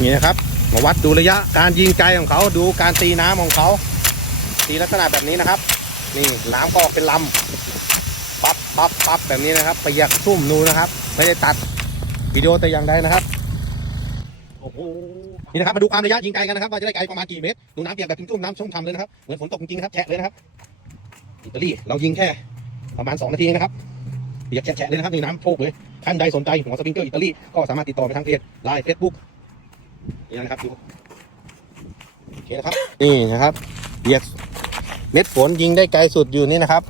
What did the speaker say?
นี่นะครับ มาวัดดูระยะการยิงไกลของเขาดูการตีน้ำของเขา ตีลักษณะแบบนี้นะครับ นี่น้ำก็ออกเป็นลำปั๊บปั๊บปั๊บแบบนี้นะครับเปียกชุ่มนูนะครับ ไม่ได้ตัดวิดีโอแต่อย่างใดนะครับโอ้โหนี่นะครับมาดูความระยะยิงไกลกันนะครับว่าจะได้ไกลประมาณกี่เมตรดูน้ำเปียกแบบชุ่มๆน้ำชุ่มทำเลยนะครับเหมือนฝนตกจริงๆนะครับแฉะเลยนะครับอิตาลีเรายิงแค่ประมาณ 2 นาทีนะครับเปียกแฉะเลยนะครับนี่น้ำโชกเลยท่านใดสนใจหัวสปริงเกอร์อิตาลีก็สามารถติดต่อไปทางเพจไลน์เฟซบุ๊ก นี่นะครับดูโอเคนะครับ นี่นะครับเบียกเม็ดฝนยิงได้ไกลสุดอยู่นี่นะครับ